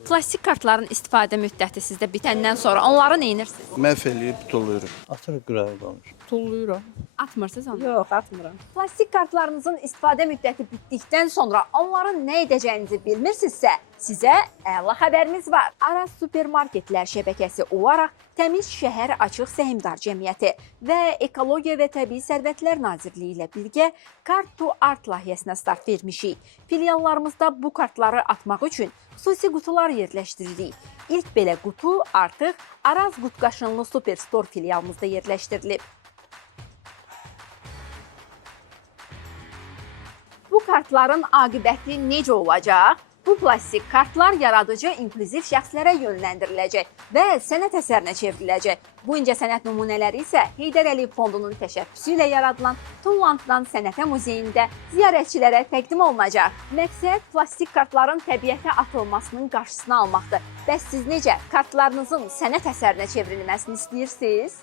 Plastik kartların istifadə müddəti sizdə bitəndən sonra onları nə edirsiniz? Məhv eləyib tuluyuruq. Atırıq qıraq qalır. Tulluyuram. Atmırsınız onu? Yox, atmıram. Plastik kartlarınızın istifadə müddəti bitdikdən sonra onların nə edəcəyinizi bilmirsinizsə, sizə əla xəbərimiz var. Araz Supermarketlər şəbəkəsi olaraq Təmiz Şəhər Açıq Səhmdar Cəmiyyəti və Ekologiya və Təbii Sərvətlər Nazirliyi ilə birgə Kart to Art layihəsinə start vermişik. Filiallarımızda bu kartları atmaq üçün xüsusi qutular yerləşdiririk. İlk belə qutu artıq Araz Qutqaşınlı Superstore filialımızda yerləşdirilib. Bu kartların aqibəti necə olacaq? Bu plastik kartlar yaradıcı, inklüziv şəxslərə yönləndiriləcək və sənət əsərinə çevriləcək. Bu incəsənət nümunələri isə Heydər Əliyev Fondunun təşəbbüsü ilə yaradılan Tullantıdan Sənətə Muzeyində ziyarətçilərə təqdim olunacaq. Məqsəd plastik kartların təbiətə atılmasının qarşısını almaqdır. Bəs siz necə kartlarınızın sənət əsərinə çevrilməsini istəyirsiniz?